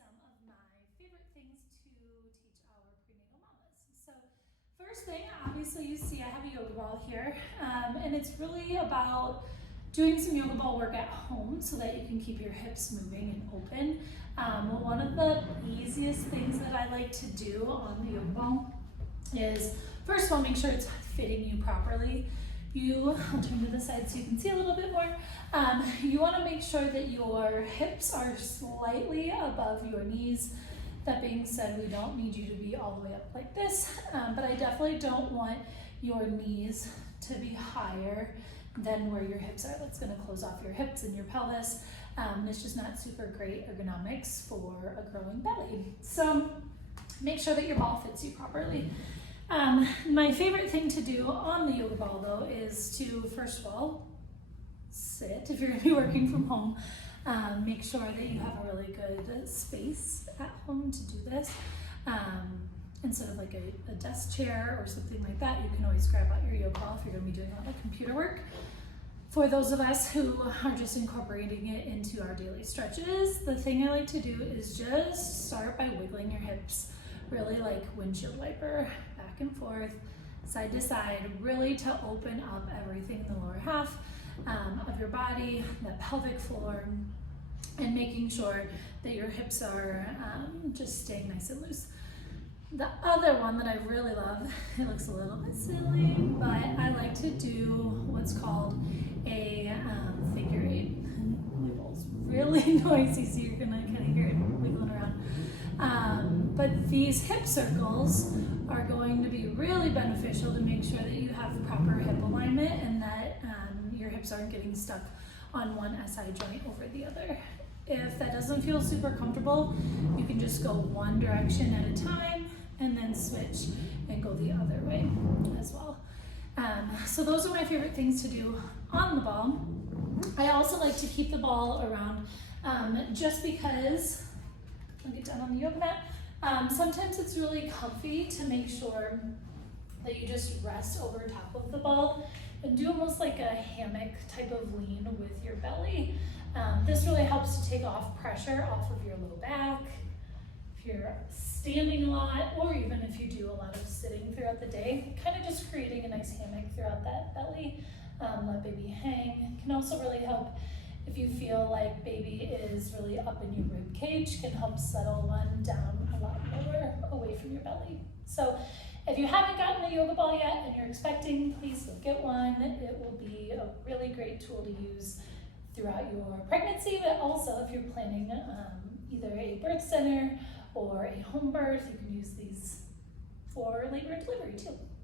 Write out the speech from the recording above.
some of my favorite things to teach our prenatal mamas. So first thing, obviously you see I have a yoga ball here, and it's really about doing some yoga ball work at home so that you can keep your hips moving and open. One of the easiest things that I like to do on the yoga ball is, first of all, make sure it's fitting you properly. I'll turn to the side so you can see a little bit more. You want to make sure that your hips are slightly above your knees. That being said, we don't need you to be all the way up like this, but I definitely don't want your knees to be higher than where your hips are. That's going to close off your hips and your pelvis. It's just not super great ergonomics for a growing belly. So make sure that your ball fits you properly. My favorite thing to do on the yoga ball though is to, first of all, sit. If you're going to be working from home, make sure that you have a really good space at home to do this. Instead of like a desk chair or something like that, you can always grab out your yoga ball if you're going to be doing a lot of computer work. For those of us who are just incorporating it into our daily stretches, the thing I like to do is just start by wiggling your hips, really like windshield wiper, back and forth, side to side, really to open up everything in the lower half of your body, the pelvic floor, and making sure that your hips are just staying nice and loose. The other one that I really love, it looks a little bit silly, but I like to do what's called a figure eight. My ball's really noisy, so you're gonna kind of hear it wiggling around. But these hip circles are going to be really beneficial to make sure that you have proper hip alignment and that your hips aren't getting stuck on one SI joint over the other. If that doesn't feel super comfortable, you can just go one direction at a time and then switch and go the other way as well. So those are my favorite things to do on the ball. I also like to keep the ball around just because, I'll get down on the yoga mat, sometimes it's really comfy to make sure that you just rest over top of the ball and do almost like a hammock type of lean with your belly. This really helps to take off pressure off of your low back. If you're standing a lot, or even if you do a lot of sitting throughout the day, kind of just creating a nice hammock throughout that belly. Let baby hang. Can also really help if you feel like baby is really up in your rib cage, can help settle one down a lot lower away from your belly. So if you haven't gotten a yoga ball yet and you're expecting, please go get one. It will be a really great tool to use throughout your pregnancy, but also if you're planning either a birth center or a home birth, you can use these for labor and delivery too.